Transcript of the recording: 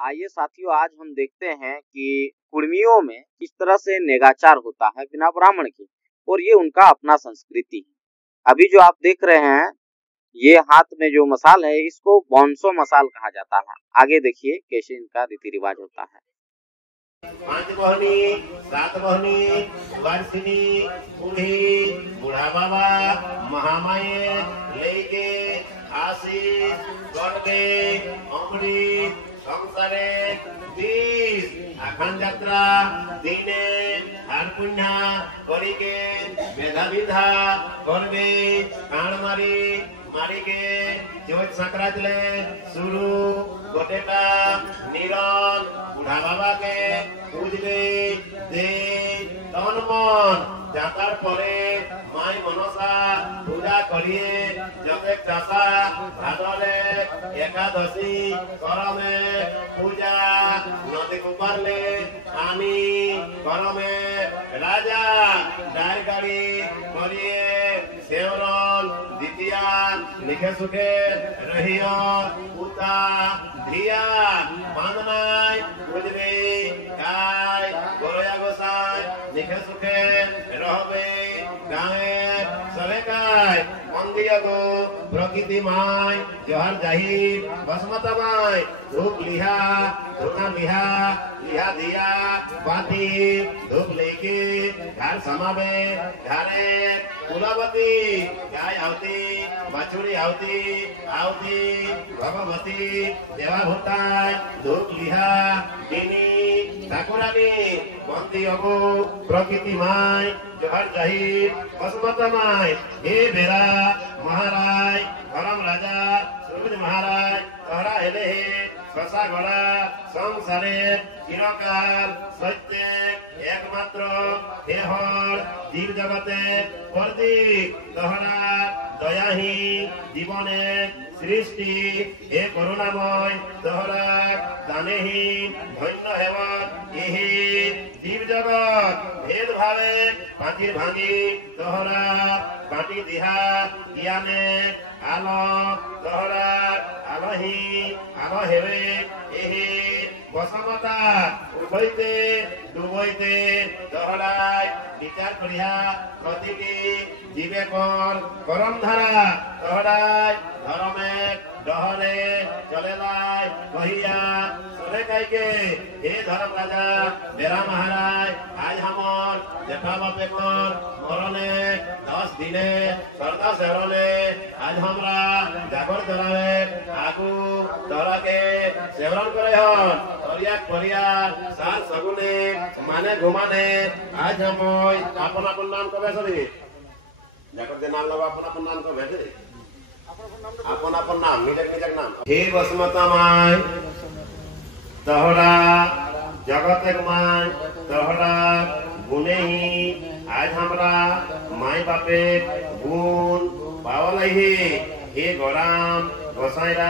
आइए साथियों, आज हम देखते हैं कि कुर्मियों में किस तरह से नेगाचार होता है बिना ब्राह्मण के, और ये उनका अपना संस्कृति है। अभी जो आप देख रहे हैं, ये हाथ में जो मसाल है, इसको बॉन्सो मसाल कहा जाता है। आगे देखिए कैसे इनका रीति रिवाज होता है। 5 बहनी, 7 बहनी, वारसिनी, बूढ़ी, बूढ़ा बाबा, महामाये, लेके, आशीष, गड़बे, अमृत, संसारे, 20, आखान যাত্রা, दिने, हारपुण्या, करिके, बेधा विधा, करबे, कान मारी, मारिके, चौथ संक्रांतले, शुरू, गोटेटा, निरन, बुढ़ा बाबा के पूजबे, दे, तन मन, जातार परे, माई मनसा, पूजा करिए, जते चाषा, भादरे, एकादशी, करमे, पूजा, नदी कुपारले, आमी, करमे, राजा, डाय गाड़ी, करिए, सेवरन, द्वितीया, लिखे सुखे, रहियो, उता, धिया, बांधनाय, बुझबे, गाय, गोरया गोसाई, लिखे सुखे, रहबे, गाए, सबे गाय, मंदिर गो, प्रकृति माय, जोहर जाहिर, बसमता माय, धूप लिहा, धुना लिहा, लिहा दिया, बाती, धूप लेके, घर समावे, घरे, कुलावती, गाय आवती, बछुड़ी आवती, आवती, भगवती, देवा भूताय, धूप लिहा, दिनी, ठाकुरानी, मंदी अगो, प्रकृति माय, जोहर जाहिर, बसमता माय, हे बेरा, महाराज, धर्म राजा, सुरभुज महाराज, तहरा हेले हे, ससा गड़ा, संसारे, चिरकाल, सत्य, एकमात्र, हे हर, जीव जगते, प्रतीक, तहरा, दयाही, जीवने, सृष्टि, हे करुणामय, तहरा, दानेही, धन्य हेवन, यही, जीव जगत, भेद भावे, पाटिर भांगी, तहरा, पाटी दिहा, कियाने, आलो, तहरा, आलही, आलो हेवे, यही, बसमता, उभयते, डुबैते, दहराय, विचार करिया, प्रतिटी, जीवे कर, करम धारा, दहराय, धर्मे, डहरे, चलेलाय, कहिया, सरे काइके, हे धर्म राजा, बेरा महाराज, आज हमर, देखा बापे कर, मरने, 10 दिने, सरदा सेवरने, आज हमरा, जागर करावे, आगू, तोरा के, सेवरन करे हन, परियाक परियाक, सार सगुने, माने घुमाने, आज हमोय, अपन नाम को बेसरी, जाकर दे नाम लगा अपन नाम को बेसरी, अपन नाम, निजक नाम, हे बसमता माय, तहरा, जगत एक माय, तहरा, गुने ही, आज हमरा, माय बापे, गुण, पावल ही, हे गोराम, गोसाईरा